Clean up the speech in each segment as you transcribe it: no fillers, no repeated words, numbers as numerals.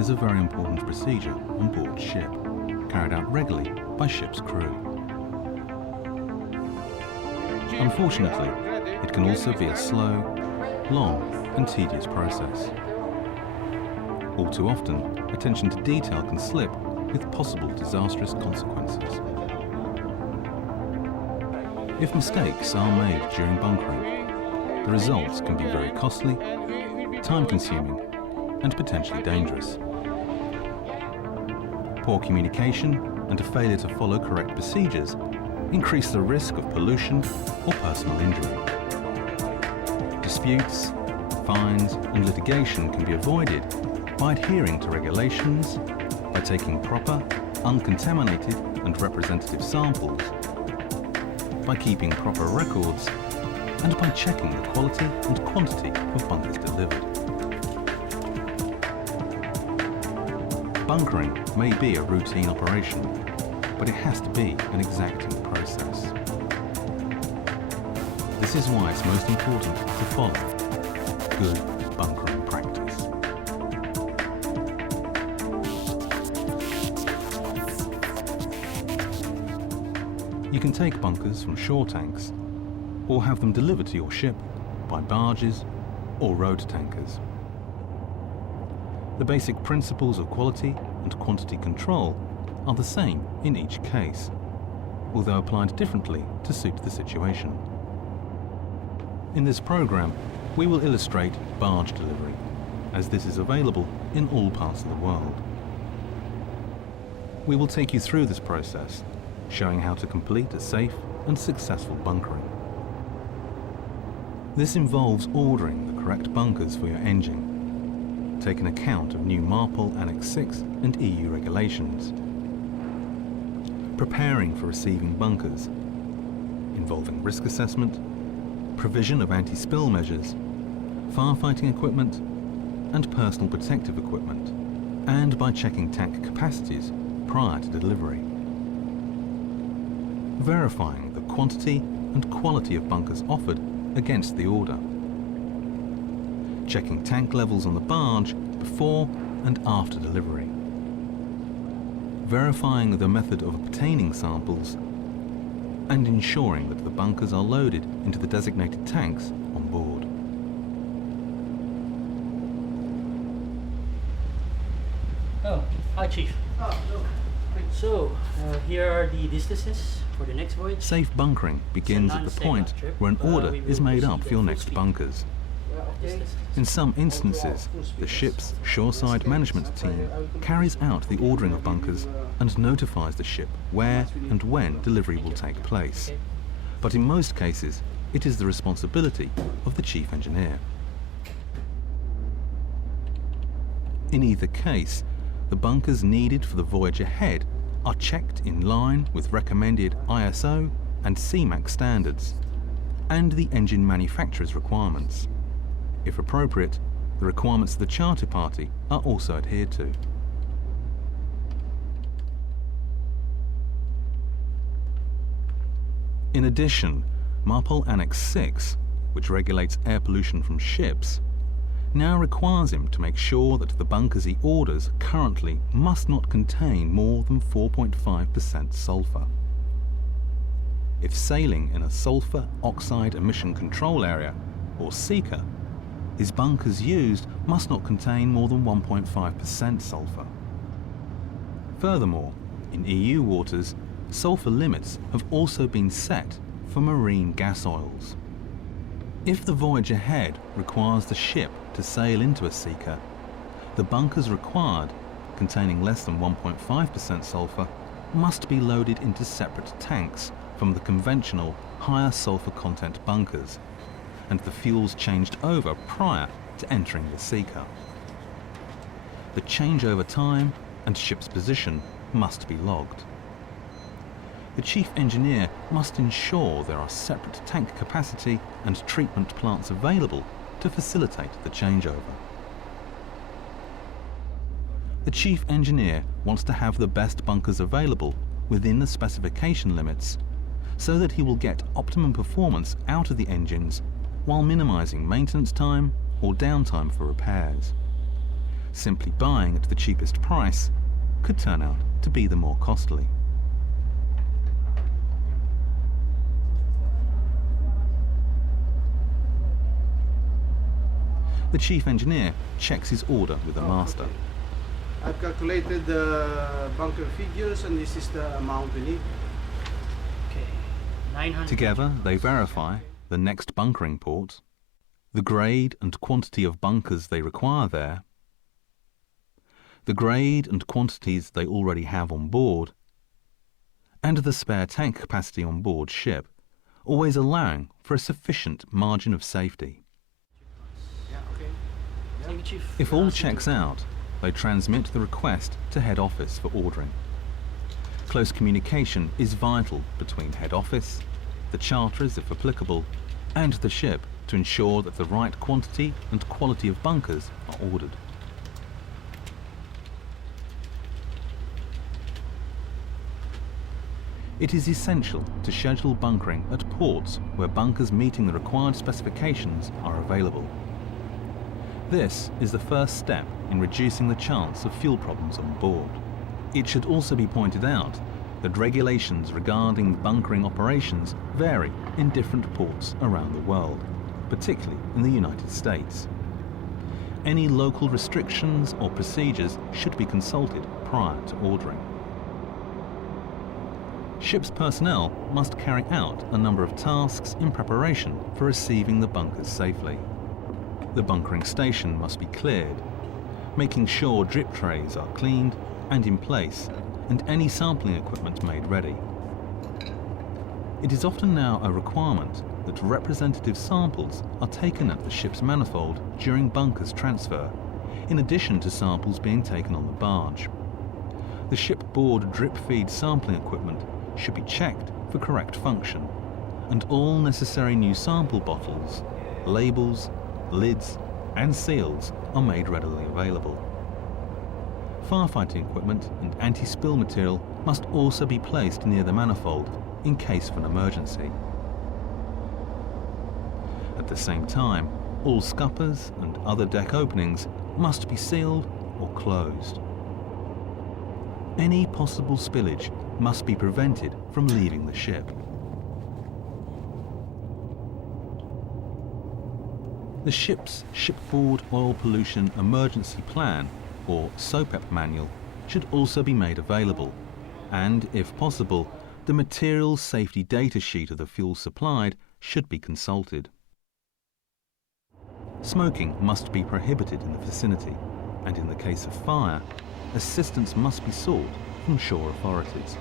is a very important procedure on board ship, carried out regularly by ship's crew. Unfortunately, it can also be a slow, long and tedious process. All too often, attention to detail can slip with possible disastrous consequences. If mistakes are made during bunkering, the results can be very costly, time-consuming and potentially dangerous. Poor communication and a failure to follow correct procedures increase the risk of pollution or personal injury. Disputes, fines and litigation can be avoided by adhering to regulations, by taking proper, uncontaminated and representative samples, by keeping proper records, and by checking the quality and quantity of bunkers delivered. Bunkering may be a routine operation, but it has to be an exacting process. This is why it's most important to follow good bunkering practice. You can take bunkers from shore tanks or have them delivered to your ship by barges or road tankers. The basic principles of quality and quantity control are the same in each case, although applied differently to suit the situation. In this program, we will illustrate barge delivery, as this is available in all parts of the world. We will take you through this process, showing how to complete a safe and successful bunkering. This involves ordering the correct bunkers for your engine, taking account of new MARPOL Annex 6 and EU regulations, preparing for receiving bunkers, involving risk assessment, provision of anti-spill measures, firefighting equipment and personal protective equipment, and by checking tank capacities prior to delivery. Verifying the quantity and quality of bunkers offered against the order. Checking tank levels on the barge before and after delivery. Verifying the method of obtaining samples and ensuring that the bunkers are loaded into the designated tanks on board. Oh, hi Chief. Oh, look. So, here are the distances for the next voyage. Safe bunkering begins at the point where an order is made up for your next bunkers. In some instances, the ship's shoreside management team carries out the ordering of bunkers and notifies the ship where and when delivery will take place. But in most cases, it is the responsibility of the chief engineer. In either case, the bunkers needed for the voyage ahead are checked in line with recommended ISO and CMAC standards and the engine manufacturer's requirements. If appropriate, the requirements of the charter party are also adhered to. In addition, MARPOL Annex 6, which regulates air pollution from ships, now requires him to make sure that the bunkers he orders currently must not contain more than 4.5% sulfur. If sailing in a sulfur oxide emission control area, or SECA, his bunkers used must not contain more than 1.5% sulfur. Furthermore, in EU waters, sulfur limits have also been set for marine gas oils. If the voyage ahead requires the ship to sail into a SECA, the bunkers required, containing less than 1.5% sulfur, must be loaded into separate tanks from the conventional higher sulfur content bunkers, and the fuels changed over prior to entering the SECA. The changeover time and ship's position must be logged. The chief engineer must ensure there are separate tank capacity and treatment plants available to facilitate the changeover. The chief engineer wants to have the best bunkers available within the specification limits so that he will get optimum performance out of the engines while minimizing maintenance time or downtime for repairs. Simply buying at the cheapest price could turn out to be the more costly. The chief engineer checks his order with the master. Okay. I've calculated the bunker figures and this is the amount we need. Okay, 900. Together, they verify the next bunkering port, the grade and quantity of bunkers they require there, the grade and quantities they already have on board, and the spare tank capacity on board ship, always allowing for a sufficient margin of safety. Yeah, okay. Thank you, Chief. If all checks out, they transmit the request to head office for ordering. Close communication is vital between head office, the charterers if applicable, and the ship to ensure that the right quantity and quality of bunkers are ordered. It is essential to schedule bunkering at ports where bunkers meeting the required specifications are available. This is the first step in reducing the chance of fuel problems on board. It should also be pointed out that regulations regarding bunkering operations vary in different ports around the world, particularly in the United States. Any local restrictions or procedures should be consulted prior to ordering. Ship's personnel must carry out a number of tasks in preparation for receiving the bunkers safely. The bunkering station must be cleared, making sure drip trays are cleaned and in place, and any sampling equipment made ready. It is often now a requirement that representative samples are taken at the ship's manifold during bunkers transfer, in addition to samples being taken on the barge. The shipboard drip feed sampling equipment should be checked for correct function, and all necessary new sample bottles, labels, lids and seals are made readily available. Firefighting equipment and anti-spill material must also be placed near the manifold in case of an emergency. At the same time, all scuppers and other deck openings must be sealed or closed. Any possible spillage must be prevented from leaving the ship. The ship's Shipboard Oil Pollution Emergency Plan, or SOPEP manual, should also be made available, and, if possible, the materials safety data sheet of the fuel supplied should be consulted. Smoking must be prohibited in the vicinity, and in the case of fire, assistance must be sought from shore authorities.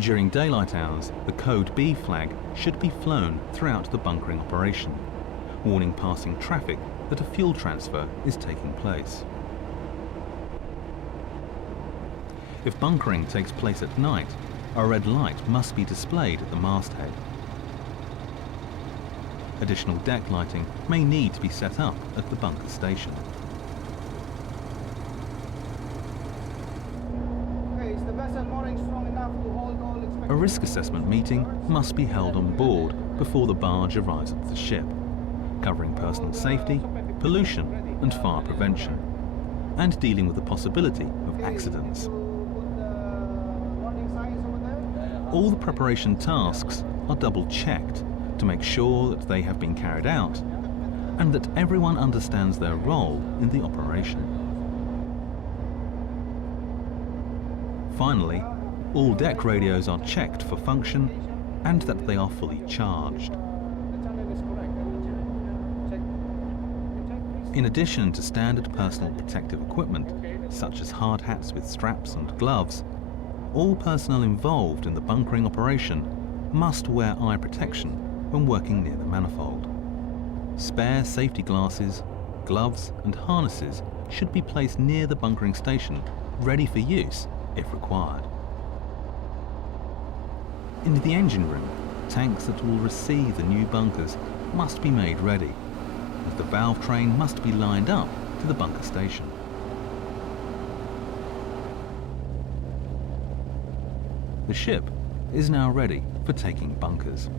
During daylight hours, the Code B flag should be flown throughout the bunkering operation, warning passing traffic that a fuel transfer is taking place. If bunkering takes place at night, a red light must be displayed at the masthead. Additional deck lighting may need to be set up at the bunker station. A risk assessment meeting must be held on board before the barge arrives at the ship, covering personal safety, pollution and fire prevention, and dealing with the possibility of accidents. All the preparation tasks are double-checked to make sure that they have been carried out and that everyone understands their role in the operation. Finally, all deck radios are checked for function and that they are fully charged. In addition to standard personal protective equipment, such as hard hats with straps and gloves, all personnel involved in the bunkering operation must wear eye protection when working near the manifold. Spare safety glasses, gloves and harnesses should be placed near the bunkering station, ready for use if required. In the engine room, tanks that will receive the new bunkers must be made ready, and the valve train must be lined up to the bunker station. The ship is now ready for taking bunkers.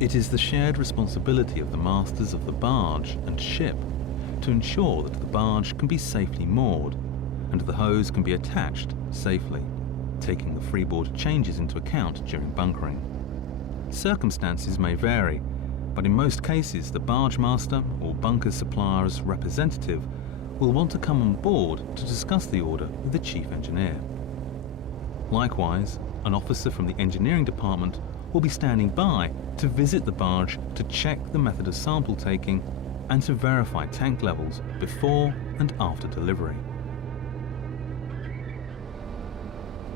It is the shared responsibility of the masters of the barge and ship to ensure that the barge can be safely moored and the hose can be attached safely, taking the freeboard changes into account during bunkering. Circumstances may vary, but in most cases the barge master or bunker supplier's representative will want to come on board to discuss the order with the chief engineer. Likewise, an officer from the engineering department will be standing by to visit the barge to check the method of sample taking and to verify tank levels before and after delivery.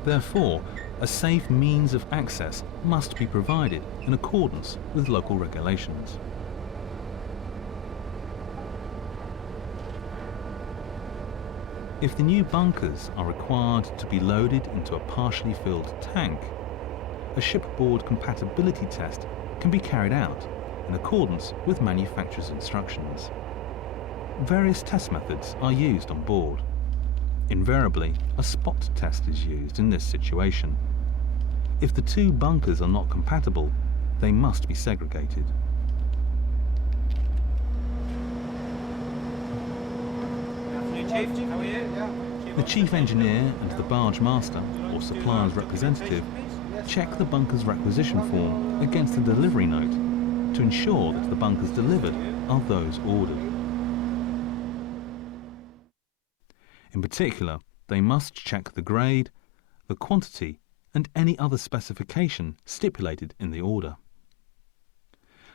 Therefore, a safe means of access must be provided in accordance with local regulations. If the new bunkers are required to be loaded into a partially filled tank, a shipboard compatibility test can be carried out in accordance with manufacturer's instructions. Various test methods are used on board. Invariably, a spot test is used in this situation. If the two bunkers are not compatible, they must be segregated. Chief, how are you? The chief engineer and the barge master, or supplier's representative, check the bunker's requisition form against the delivery note to ensure that the bunkers delivered are those ordered. In particular, they must check the grade, the quantity, and any other specification stipulated in the order.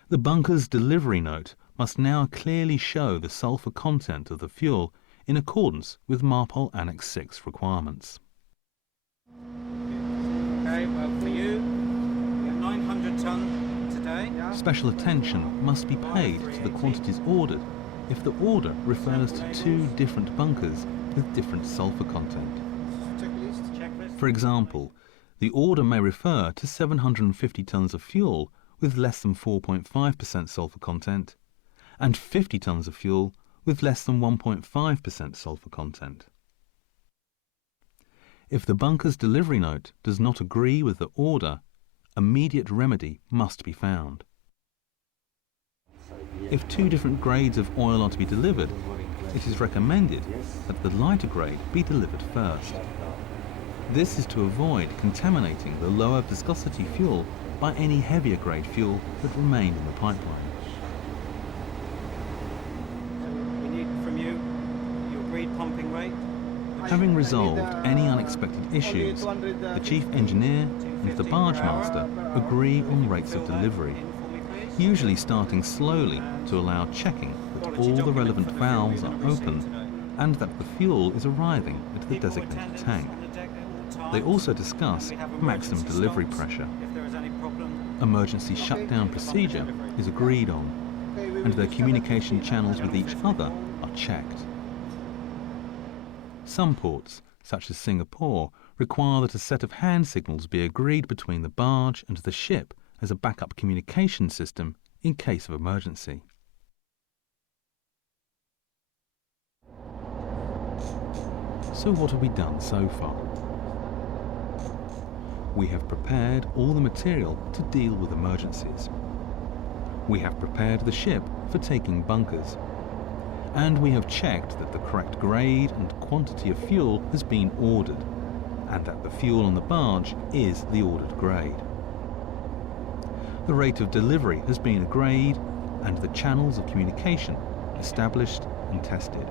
The bunker's delivery note must now clearly show the sulfur content of the fuel in accordance with MARPOL Annex 6 requirements. Okay, well for you, we have 900 tonne today. Special attention must be paid to the quantities ordered if the order refers to two different bunkers with different sulfur content. Checklist. For example, the order may refer to 750 tonnes of fuel with less than 4.5% sulfur content and 50 tonnes of fuel with less than 1.5% sulfur content. If the bunker's delivery note does not agree with the order, immediate remedy must be found. If two different grades of oil are to be delivered, it is recommended that the lighter grade be delivered first. This is to avoid contaminating the lower viscosity fuel by any heavier grade fuel that remained in the pipeline. We need from you your agreed pumping rate. Having resolved any unexpected issues, the chief engineer and the barge master agree on rates of delivery, usually starting slowly to allow checking that all the relevant valves are open and that the fuel is arriving at the designated tank. They also discuss maximum delivery pressure. Emergency shutdown procedure is agreed on, and their communication channels with each other are checked. Some ports, such as Singapore, require that a set of hand signals be agreed between the barge and the ship as a backup communication system in case of emergency. So what have we done so far? We have prepared all the material to deal with emergencies. We have prepared the ship for taking bunkers. And we have checked that the correct grade and quantity of fuel has been ordered, and that the fuel on the barge is the ordered grade. The rate of delivery has been agreed, and the channels of communication established and tested.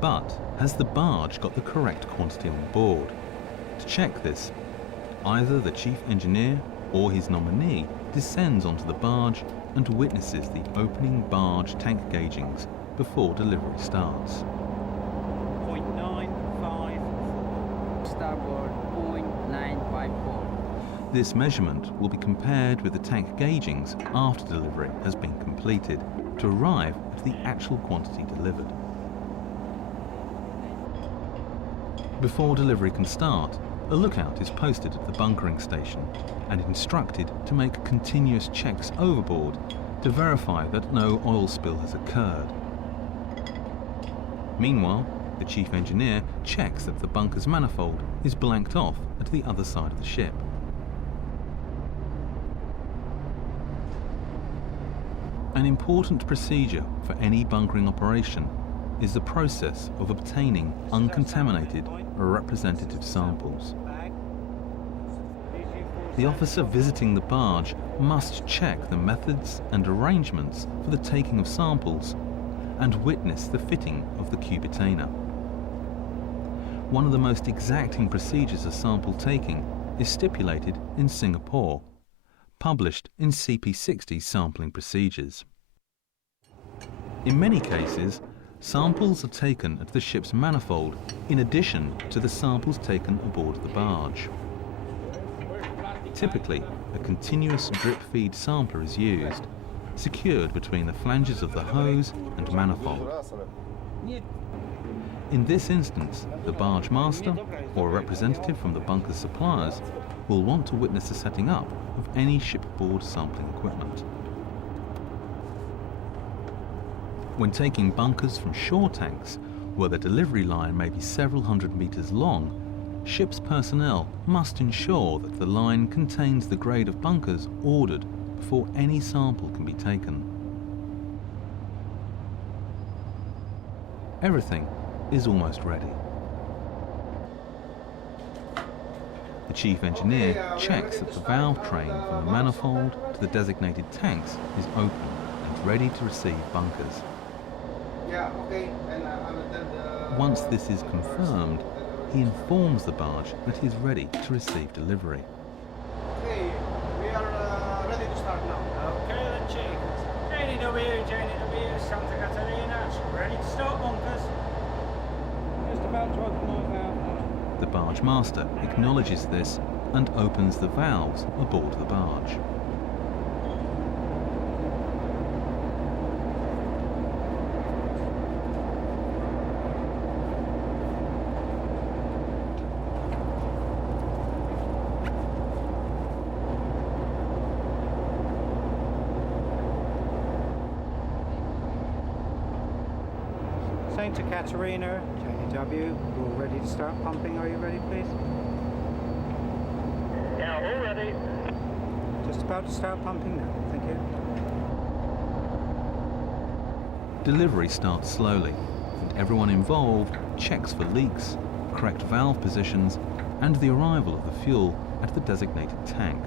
But has the barge got the correct quantity on board? To check this, either the chief engineer or his nominee descends onto the barge and witnesses the opening barge tank gaugings before delivery starts. 0.954. Starboard 0.954. This measurement will be compared with the tank gaugings after delivery has been completed to arrive at the actual quantity delivered. Before delivery can start, a lookout is posted at the bunkering station and instructed to make continuous checks overboard to verify that no oil spill has occurred. Meanwhile, the chief engineer checks that the bunker's manifold is blanked off at the other side of the ship. An important procedure for any bunkering operation is the process of obtaining uncontaminated or representative samples. The officer visiting the barge must check the methods and arrangements for the taking of samples and witness the fitting of the Cubitainer. One of the most exacting procedures of sample taking is stipulated in Singapore, published in CP60 sampling procedures. In many cases, samples are taken at the ship's manifold in addition to the samples taken aboard the barge. Typically, a continuous drip feed sampler is used, secured between the flanges of the hose and manifold. In this instance, the barge master or a representative from the bunker's suppliers will want to witness the setting up of any shipboard sampling equipment. When taking bunkers from shore tanks, where the delivery line may be several hundred meters long, ship's personnel must ensure that the line contains the grade of bunkers ordered before any sample can be taken. Everything is almost ready. The chief engineer checks that the valve train from the manifold to the designated tanks is open and ready to receive bunkers. Once this is confirmed, he informs the barge that he is ready to receive delivery. Okay, we are ready to start now. Okay then, Chief. JDW, Santa Catalina, ready to start bunkers. Just about to open my valve now. The barge master acknowledges this and opens the valves aboard the barge. Santa Catarina, JDW, we're all ready to start pumping. Are you ready, please? Yeah, all ready. Just about to start pumping now. Thank you. Delivery starts slowly, and everyone involved checks for leaks, correct valve positions, and the arrival of the fuel at the designated tank.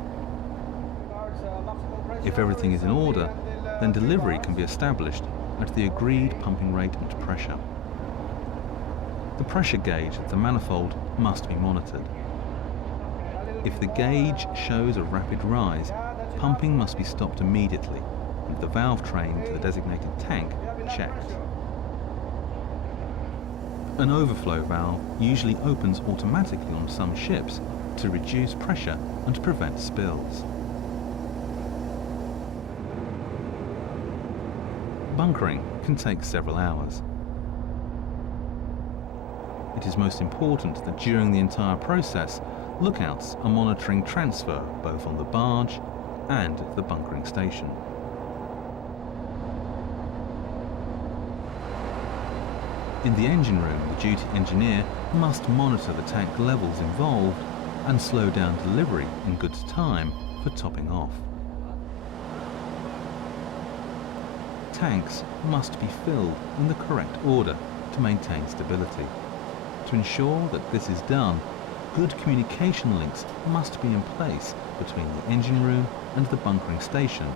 If everything is in order, then delivery can be established at the agreed pumping rate and pressure. The pressure gauge at the manifold must be monitored. If the gauge shows a rapid rise, pumping must be stopped immediately and the valve train to the designated tank checked. An overflow valve usually opens automatically on some ships to reduce pressure and prevent spills. Bunkering can take several hours. It is most important that during the entire process, lookouts are monitoring transfer both on the barge and at the bunkering station. In the engine room, the duty engineer must monitor the tank levels involved and slow down delivery in good time for topping off. Tanks must be filled in the correct order to maintain stability. To ensure that this is done, good communication links must be in place between the engine room and the bunkering station,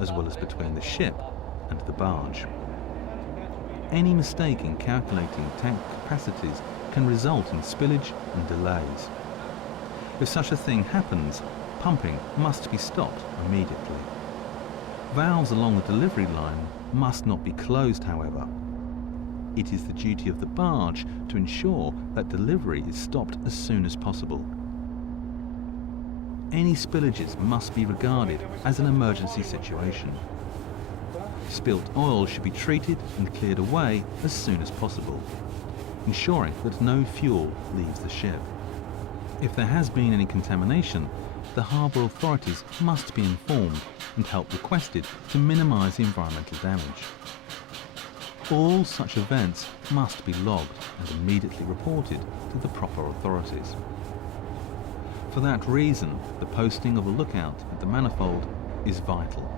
as well as between the ship and the barge. Any mistake in calculating tank capacities can result in spillage and delays. If such a thing happens, pumping must be stopped immediately. Valves along the delivery line must not be closed, however. It is the duty of the barge to ensure that delivery is stopped as soon as possible. Any spillages must be regarded as an emergency situation. Spilt oil should be treated and cleared away as soon as possible, ensuring that no fuel leaves the ship. If there has been any contamination, the harbour authorities must be informed and help requested to minimise the environmental damage. All such events must be logged and immediately reported to the proper authorities. For that reason, the posting of a lookout at the manifold is vital.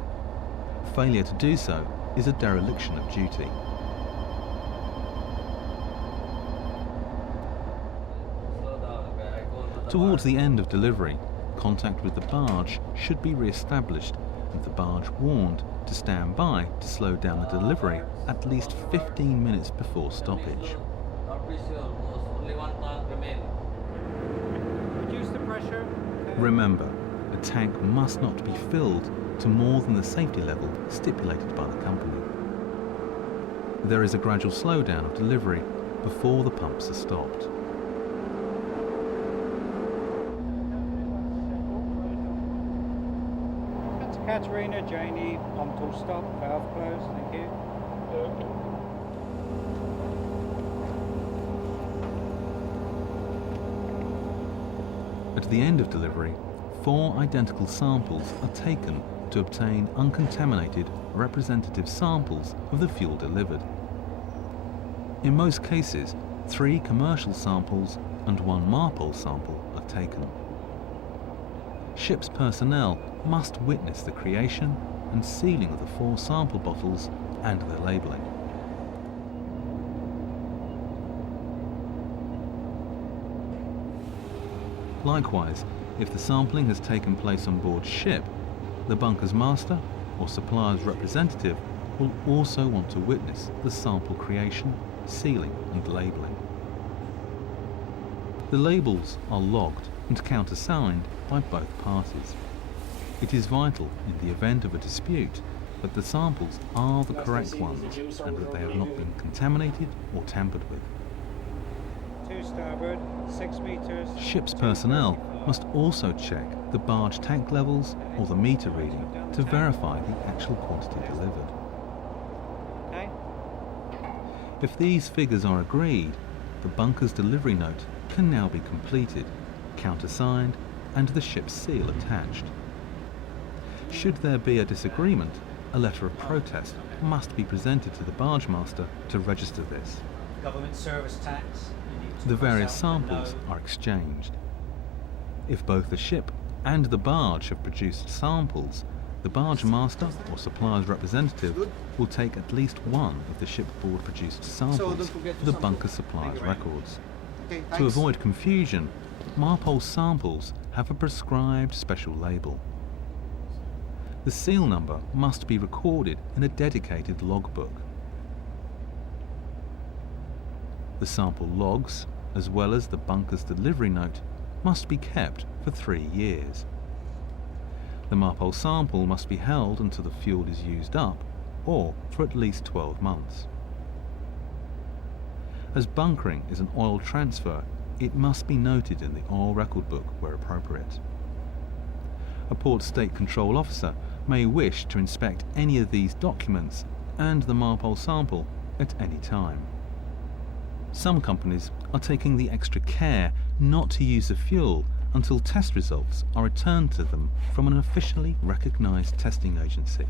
failure to do so is a dereliction of duty. Towards the end of delivery, contact with the barge should be re-established and the barge warned to stand by to slow down the delivery at least 15 minutes before stoppage. Reduce the pressure. Remember, a tank must not be filled to more than the safety level stipulated by the company. There is a gradual slowdown of delivery before the pumps are stopped. Katerina, Janie, pump all stop, valve closed, thank you. At the end of delivery, 4 identical samples are taken to obtain uncontaminated representative samples of the fuel delivered. In most cases, 3 commercial samples and 1 MARPOL sample are taken. Ship's personnel must witness the creation and sealing of the 4 sample bottles and their labelling. Likewise, if the sampling has taken place on board ship, the bunker's master or supplier's representative will also want to witness the sample creation, sealing and labelling. The labels are logged and countersigned by both parties. It is vital in the event of a dispute that the samples are the correct ones and that they have not been contaminated or tampered with. 2 starboard, 6 meters. Ship's personnel must also check the barge tank levels or the meter reading to verify the actual quantity delivered. Okay. If these figures are agreed, the bunker's delivery note can now be completed, countersigned, and the ship's seal attached. Should there be a disagreement, a letter of protest must be presented to the barge master to register this. Government service tax. You need to The various cross out the samples no. are exchanged. If both the ship and the barge have produced samples, the barge master or supplier's representative will take at least one of the shipboard produced samples forget for to the bunker sample. supplier's records. Okay, To thanks. avoid confusion, MARPOL samples have a prescribed special label. The seal number must be recorded in a dedicated logbook. The sample logs, as well as the bunker's delivery note, must be kept for 3 years. The MARPOL sample must be held until the fuel is used up, or for at least 12 months. As bunkering is an oil transfer, it must be noted in the oil record book where appropriate. A Port State Control Officer may wish to inspect any of these documents and the MARPOL sample at any time. Some companies are taking the extra care not to use the fuel until test results are returned to them from an officially recognised testing agency.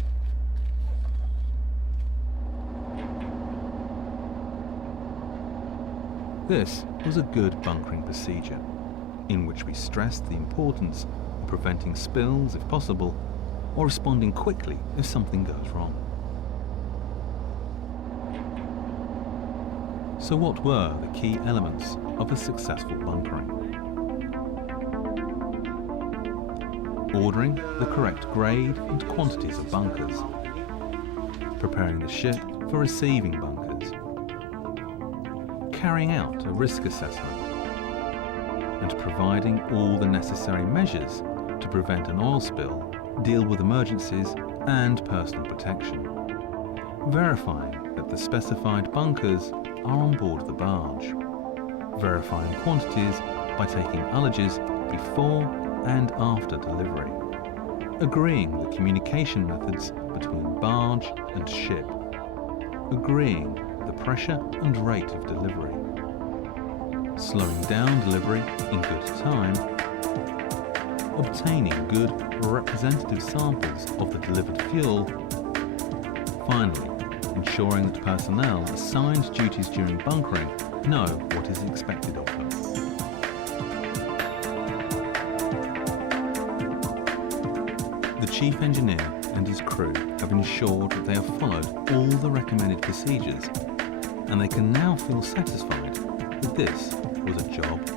This was a good bunkering procedure, in which we stressed the importance of preventing spills if possible, or responding quickly if something goes wrong. So what were the key elements of a successful bunkering? Ordering the correct grade and quantities of bunkers, preparing the ship for receiving bunkers, carrying out a risk assessment, and providing all the necessary measures to prevent an oil spill, deal with emergencies and personal protection, verifying that the specified bunkers are on board the barge, verifying quantities by taking ullages before and after delivery, agreeing the communication methods between barge and ship, agreeing the pressure and rate of delivery, slowing down delivery in good time, obtaining good representative samples of the delivered fuel, finally, ensuring that personnel assigned duties during bunkering know what is expected of them. The Chief Engineer and his crew have ensured that they have followed all the recommended procedures, and they can now feel satisfied that this was a job